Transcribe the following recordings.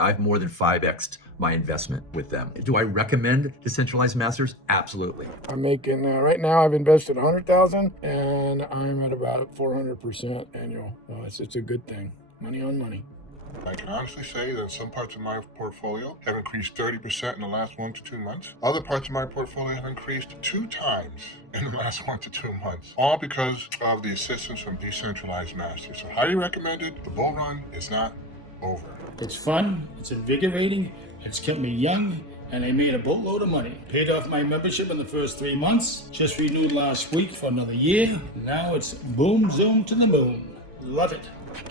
I've more than 5x'd my investment with them. Do I recommend Decentralized Masters? Absolutely. I'm making, right now I've invested 100,000 and I'm at about 400% annual. It's a good thing. Money on money. I can honestly say that some parts of my portfolio have increased 30% in the last 1 to 2 months. Other parts of my portfolio have increased 2 times in the last 1 to 2 months, all because of the assistance from Decentralized Masters. So highly recommended. The bull run is not over. It's fun, it's invigorating, it's kept me young, and I made a boatload of money. Paid off my membership in the first 3 months, just renewed last week for another year. Now it's boom, zoom to the moon. Love it.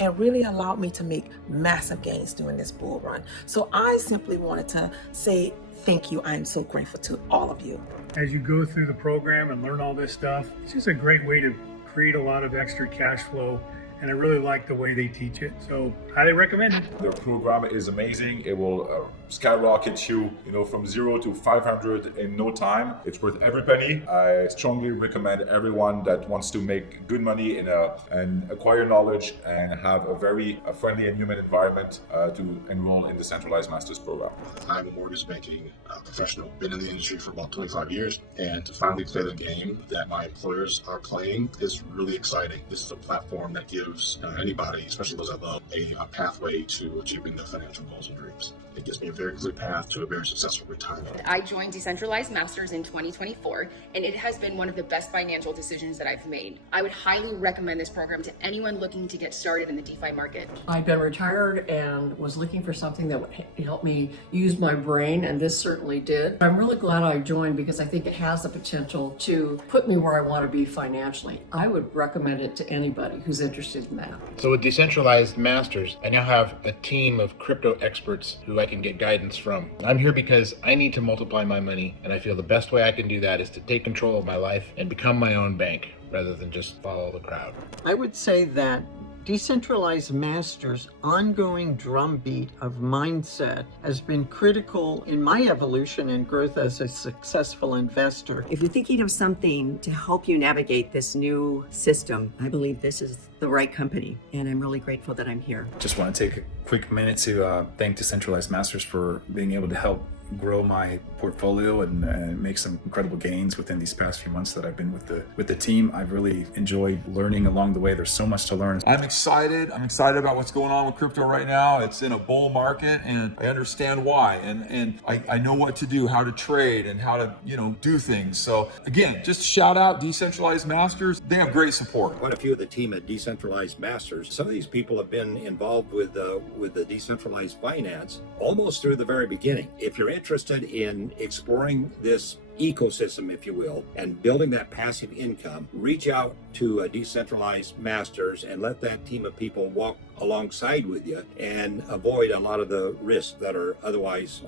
And really allowed me to make massive gains during this bull run. So I simply wanted to say thank you. I am so grateful to all of you. As you go through the program and learn all this stuff, it's just a great way to create a lot of extra cash flow. And I really like the way they teach it. So highly recommend it. The program is amazing. It will skyrocket you, from 0 to 500 in no time. It's worth every penny. I strongly recommend everyone that wants to make good money and acquire knowledge and have a very friendly and human environment to enroll in the Decentralized Masters program. I'm a mortgage banking professional, been in the industry for about 25 years, and to finally play the game that my employers are playing is really exciting. This is a platform that gives anybody, especially those I love, a pathway to achieving their financial goals and dreams. It gives me a very clear path to a very successful retirement. I joined Decentralized Masters in 2024, and it has been one of the best financial decisions that I've made. I would highly recommend this program to anyone looking to get started in the DeFi market. I've been retired and was looking for something that would help me use my brain, and this certainly did. I'm really glad I joined because I think it has the potential to put me where I want to be financially. I would recommend it to anybody who's interested in that. So with Decentralized Masters, I now have a team of crypto experts who I can get guidance from. I'm here because I need to multiply my money, and I feel the best way I can do that is to take control of my life and become my own bank rather than just follow the crowd. I would say that Decentralized Masters' ongoing drumbeat of mindset has been critical in my evolution and growth as a successful investor. If you're thinking of something to help you navigate this new system, I believe this is the right company, and I'm really grateful that I'm here. Just want to take a quick minute to thank Decentralized Masters for being able to help grow my portfolio and make some incredible gains within these past few months that I've been with the team. I've really enjoyed learning along the way. There's so much to learn. I'm excited about what's going on with crypto right now. It's in a bull market, and I understand why, and I know what to do, how to trade, and how to do things. So again, just shout out Decentralized Masters. They have great support. Quite a few of the team at Decentralized Masters. Some of these people have been involved with the decentralized finance almost through the very beginning. If you're interested in exploring this ecosystem, if you will, and building that passive income, reach out to Decentralized Masters and let that team of people walk alongside with you and avoid a lot of the risks that are otherwise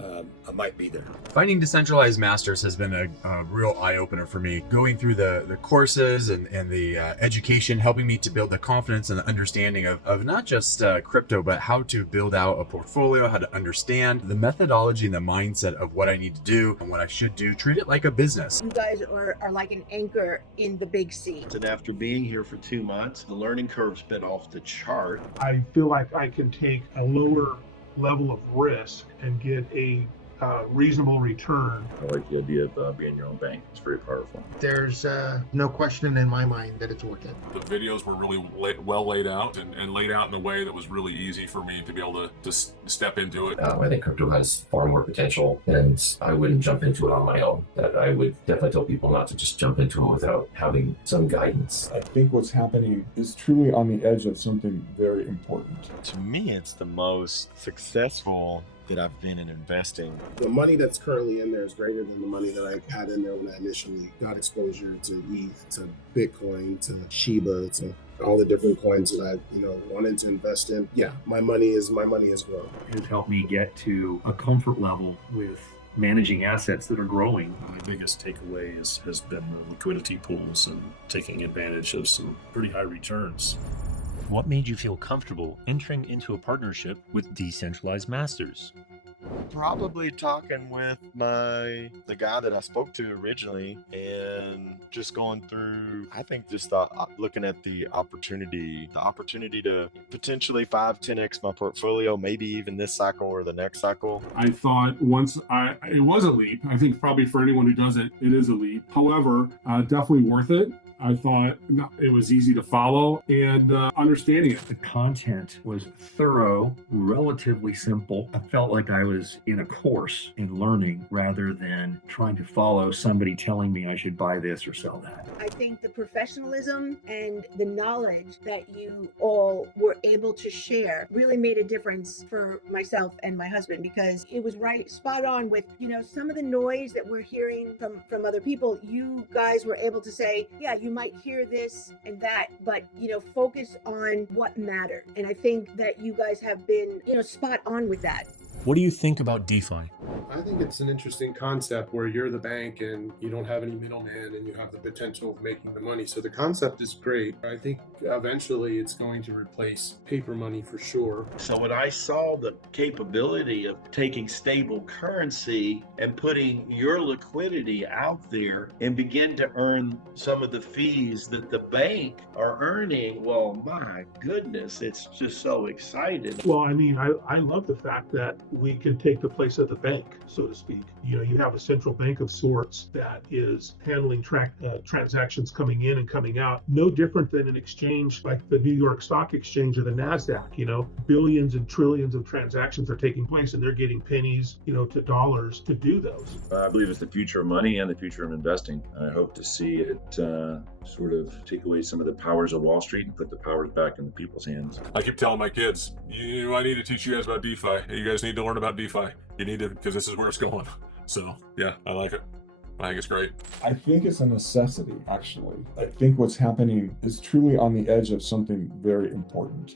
might be there. Finding Decentralized Masters has been a real eye-opener for me. Going through the courses and the education, helping me to build the confidence and the understanding of not just crypto, but how to build out a portfolio, how to understand the methodology and the mindset of what I need to do and what I should do. Treat it like a business. You guys are like an anchor in the big sea. And after being here for 2 months, the learning curve's been off the chart. I feel like I can take a lower level of risk and get a reasonable return. I like the idea of being your own bank. It's very powerful. There's no question in my mind that it's worth it. The videos were really well laid out and laid out in a way that was really easy for me to be able to step into it. I think crypto has far more potential, and I wouldn't jump into it on my own. That I would definitely tell people not to just jump into it without having some guidance. I think what's happening is truly on the edge of something very important. To me, it's the most successful that I've been in investing. The money that's currently in there is greater than the money that I had in there when I initially got exposure to ETH, to Bitcoin, to Shiba, to all the different coins that I wanted to invest in. Yeah, my money has grown. It's helped me get to a comfort level with managing assets that are growing. My biggest takeaway has been the liquidity pools and taking advantage of some pretty high returns. What made you feel comfortable entering into a partnership with Decentralized Masters? Probably talking with the guy that I spoke to originally, and just going through, I think, just looking at the opportunity to potentially 5-10x my portfolio, maybe even this cycle or the next cycle. I thought it was a leap. I think probably for anyone who does it, it is a leap. However, definitely worth it. I thought it was easy to follow and understanding it. The content was thorough, relatively simple. I felt like I was in a course in learning rather than trying to follow somebody telling me I should buy this or sell that. I think the professionalism and the knowledge that you all were able to share really made a difference for myself and my husband, because it was spot on with, some of the noise that we're hearing from other people. You guys were able to say, yeah, you might hear this and that, but focus on what mattered. And I think that you guys have been spot on with that. What do you think about DeFi? I think it's an interesting concept where you're the bank and you don't have any middleman and you have the potential of making the money. So the concept is great. I think eventually it's going to replace paper money for sure. So when I saw the capability of taking stable currency and putting your liquidity out there and begin to earn some of the fees that the bank are earning, well, my goodness, it's just so exciting. Well, I mean, I love the fact that we can take the place of the bank, so to speak. You have a central bank of sorts that is handling transactions coming in and coming out, no different than an exchange like the New York Stock Exchange or the NASDAQ. Billions and trillions of transactions are taking place, and they're getting pennies, to dollars to do those. I believe it's the future of money and the future of investing. I hope to see it sort of take away some of the powers of Wall Street and put the powers back in the people's hands. I keep telling my kids, I need to teach you guys about DeFi. You guys need to learn about DeFi. You need to, because this is where it's going. So yeah, I like it. I think it's great. I think it's a necessity, actually. I think what's happening is truly on the edge of something very important.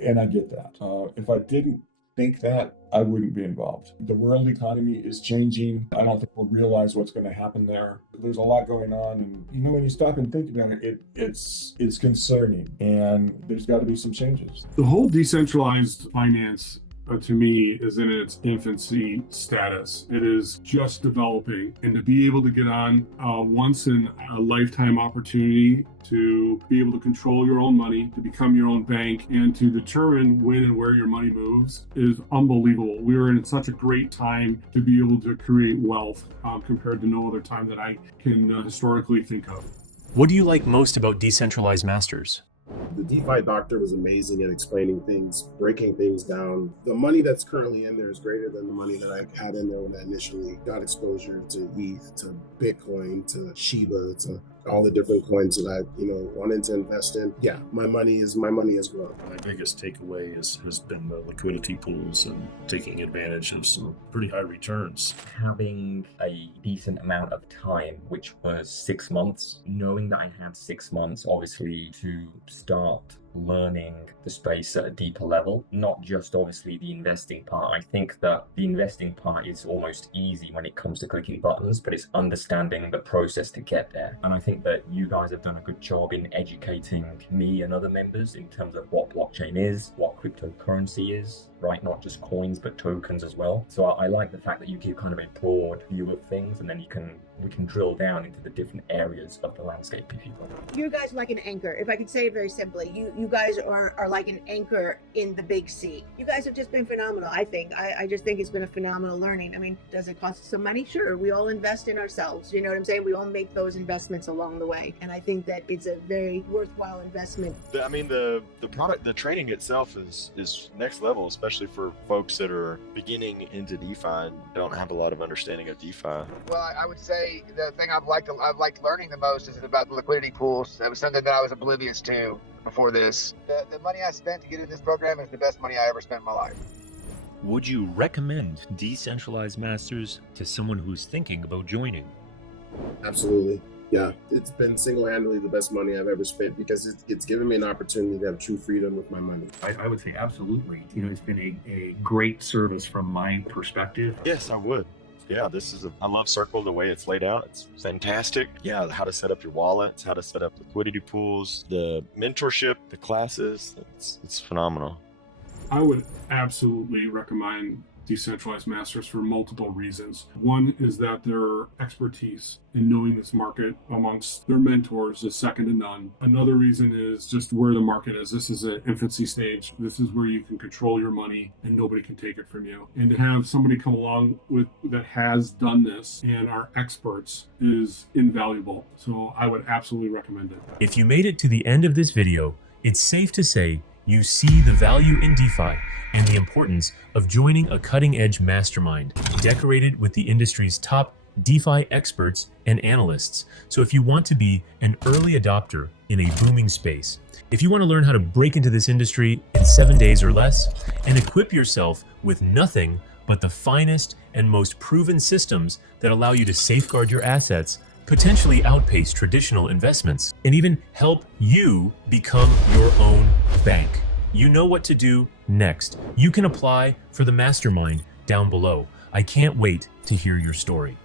And I get that. If I didn't think that, I wouldn't be involved. The world economy is changing. I don't think we'll realize what's going to happen there. There's a lot going on. And when you stop and think about it, it's concerning. And there's got to be some changes. The whole decentralized finance to me is in its infancy status. It is just developing, and to be able to get on once in a lifetime opportunity to be able to control your own money, to become your own bank, and to determine when and where your money moves is unbelievable. We are in such a great time to be able to create wealth compared to no other time that I can historically think of. What do you like most about Decentralized Masters? The DeFi doctor was amazing at explaining things, breaking things down. The money that's currently in there is greater than the money that I had in there when I initially got exposure to ETH, to Bitcoin, to Shiba, to all the different coins that I, wanted to invest in. Yeah, my money has grown. My biggest takeaway has been the liquidity pools and taking advantage of some pretty high returns. Having a decent amount of time, which was 6 months, knowing that I had 6 months, obviously, to start learning the space at a deeper level, not just obviously the investing part. I think that the investing part is almost easy when it comes to clicking buttons, but it's understanding the process to get there. And I think that you guys have done a good job in educating me and other members in terms of what blockchain is, what cryptocurrency is, right? Not just coins, but tokens as well. So I like the fact that you give kind of a broad view of things, and then we can drill down into the different areas of the landscape, if you will. You guys like an anchor. If I could say it very simply, you guys are like an anchor in the big sea. You guys have just been phenomenal, I think. I just think it's been a phenomenal learning. I mean, does it cost some money? Sure. We all invest in ourselves. You know what I'm saying? We all make those investments along the way. And I think that it's a very worthwhile investment. I mean, the product, the training itself is next level, especially for folks that are beginning into DeFi and don't have a lot of understanding of DeFi. Well, I would say the thing I've liked learning the most is about the liquidity pools. That was something that I was oblivious to before this. The money I spent to get in this program is the best money I ever spent in my life. Would you recommend Decentralized Masters to someone who's thinking about joining? Absolutely. Yeah, it's been single-handedly the best money I've ever spent because it's given me an opportunity to have true freedom with my money. I would say absolutely. It's been a great service from my perspective. Yes, I would. Yeah, I love Circle, the way it's laid out. It's fantastic. Yeah, how to set up your wallets, how to set up liquidity pools, the mentorship, the classes, it's phenomenal. I would absolutely recommend decentralized masters for multiple reasons. One is that their expertise in knowing this market amongst their mentors is second to none. Another reason is just where the market is. This is an infancy stage. This is where you can control your money and nobody can take it from you. And to have somebody come along with that has done this and are experts is invaluable. So I would absolutely recommend it. If you made it to the end of this video, it's safe to say you see the value in DeFi and the importance of joining a cutting-edge mastermind decorated with the industry's top DeFi experts and analysts. So if you want to be an early adopter in a booming space, if you want to learn how to break into this industry in 7 days or less and equip yourself with nothing but the finest and most proven systems that allow you to safeguard your assets, potentially outpace traditional investments, and even help you become your own bank, you know what to do next. You can apply for the mastermind down below. I can't wait to hear your story.